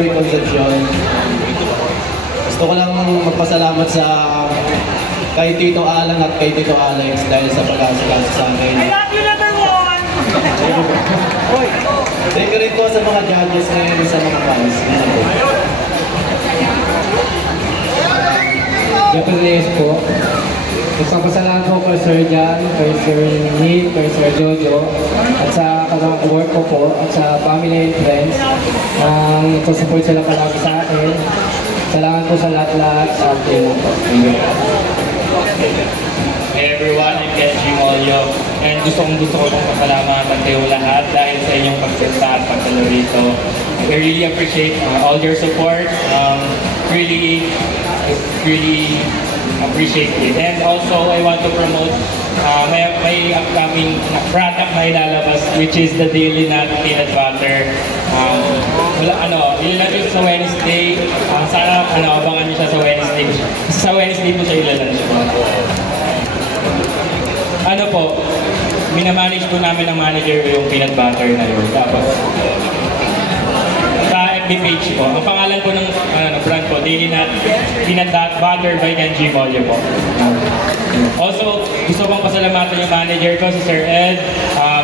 Joey Concepcion. Gusto ko lang magpasalamat kay Tito Alan at kay Tito Alex dahil sa pag-asikaso sa akin. I love you, number one! Thank you rin po sa mga judges ngayon sa mga fans. Jeffrey Reyes po. Nagpapasalamat po kay Sir Jan, kay Sir Nick, kay Sir Jojo, at sa work ko po, at sa family and friends. Nagsusupport sila palagi sa akin. Salamat po sa lahat-lahat sa atin. Hey everyone, I'm Kenji Molyo. And gusto ko pasalamatan kayo lahat dahil sa inyong pagpunta at pagdalo rito. I really appreciate all your support. Really appreciate it. And also, I want to promote may upcoming product na ilalabas, which is the Daily Nut Peanut Butter. Ilalabas sa Wednesday. Sana abangan niyo siya sa Wednesday. Sa Wednesday po siya ilalabas. Minamanage po namin ng manager yung peanut butter na yun. Tapos, sa FB page po, ang pangalan po ng brand po, Daily Nut Peanut Butter by Kenji Molyo po. Also, gusto kong pasalamatan yung manager ko, si Sir Ed,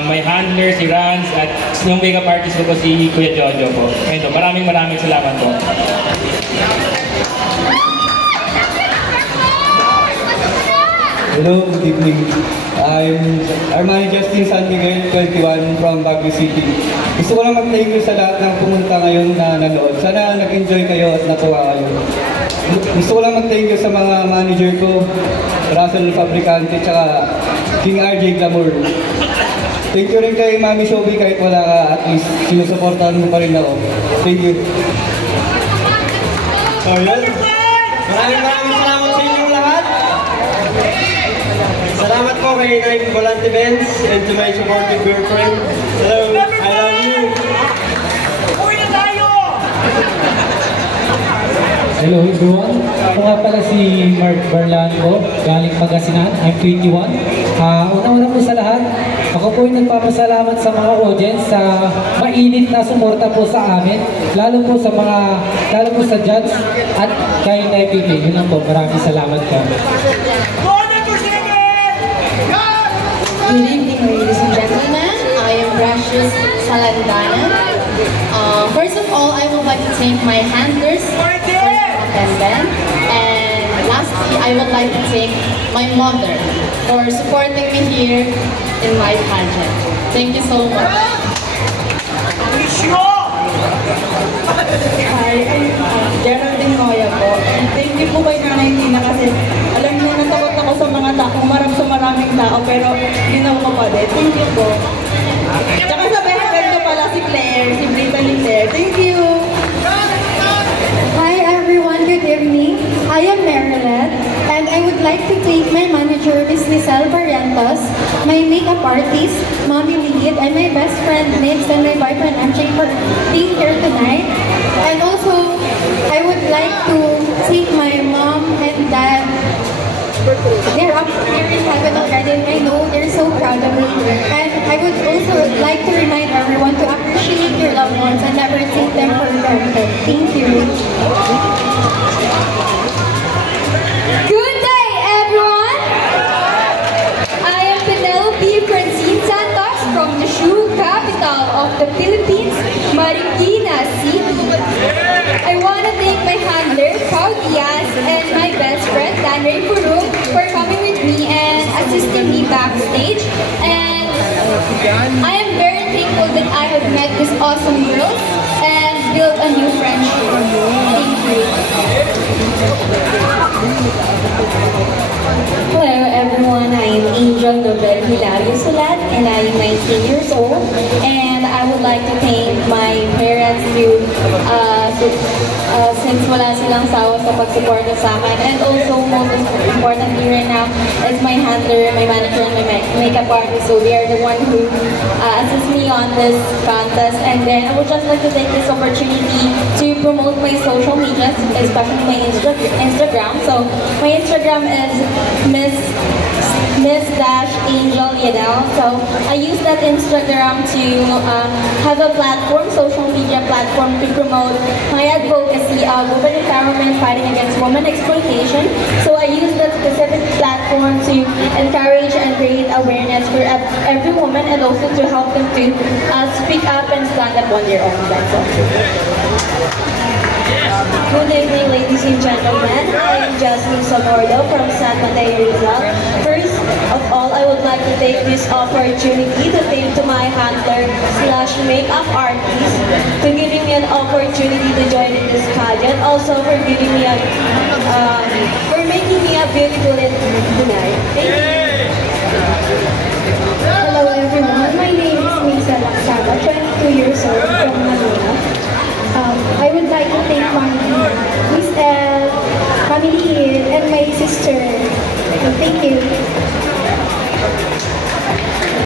my handler, si Rans, at yung makeup artist ko si Kuya Jojo po. Ito, maraming salamat po. Hello, good evening. I'm Armani Justin San Miguel, 21 from Baguio City. Gusto ko lang mag-thank you sa lahat ng pumunta ngayon na nanood. Sana nag-enjoy kayo at natuwa kayo. Gusto ko lang mag-thank you sa mga manager ko, Russell Fabricante, tsaka King RJ Glamour. Thank you rin kay Mami Shobi, kahit wala ka, at least sinusuportahan mo pa rin ako. Thank you. So yun, maraming salamat sa inyong lahat. Salamat po kay Volante Benz and to my supportive girlfriend. Hello, I love you. Uwi na tayo! Hello everyone. Ako nga pala si Mark Barlanco, galing Pangasinan. I'm 21. Una-una po sa lahat, ako po yung nagpapasalamat sa mga audience sa mainit na suporta po sa amin. Lalo po sa judge at kay NIPP. Yun lang po, maraming salamat po. Good evening, ladies and gentlemen. I am Precious Salandana. First of all, I would like to thank my handlers for attendance. And lastly, I would like to thank my mother for supporting me here in my pageant. Thank you so much. Hi, I'm Geraldine Noya po. Thank you po kay Nanay Tina kasi alam niyo natakot ako sa mga tao, sa maraming tao, pero ginawa ko pa din. Thank you po. Tsaka sa best friend ko pala si Claire, si Brittany Claire. Thank you! Hi everyone, good evening. I am Marilyn and I would like to thank my manager, Ms. Lizelle Barrientos, my makeup artist, Mommy Lead, and my best friend Nix and my boyfriend MJ for being here tonight. And also, I would like to thank my mom and dad. They're up here in heaven already and I know they're so proud of me. And I would also like to remind everyone to appreciate your loved ones and never take them for granted. Thank you. Good day, everyone! I am Penelope Francine Santos from the shoe capital of the Philippines, Marikina City. I want to thank my handler, Pao Diaz, and my best friend, Danray Purug, for coming with me and assisting me backstage. And I am very thankful that I have met these awesome girls and built a new friendship. Thank you. Hello everyone, I am Angel Nobel Hilario Sulat and I am 19 years old, and I would like to thank my parents to send since wala silang sawa sa pagsuporta sa akin. And also, most importantly right now is my handler, my manager, and my makeup artist. So they are the one who assist me on this contest. And then I would just like to take this opportunity to promote my social media, especially my Instagram. So my Instagram is Miss-Angel Yadel. So I use that Instagram to have a platform, social media platform, to promote my advocacy of women empowerment, fighting against women exploitation. So I use that specific platform to encourage and create awareness for every woman, and also to help them to speak up and stand up on their own. That's all. Good evening, ladies and gentlemen. I am Jasmine Samordo from San Mateo, Rizal. First of all, I would like to take this opportunity to thank to my handler/makeup artist for giving me an opportunity to join in this pageant. Also for giving me for making me a beautiful tonight. Thank you.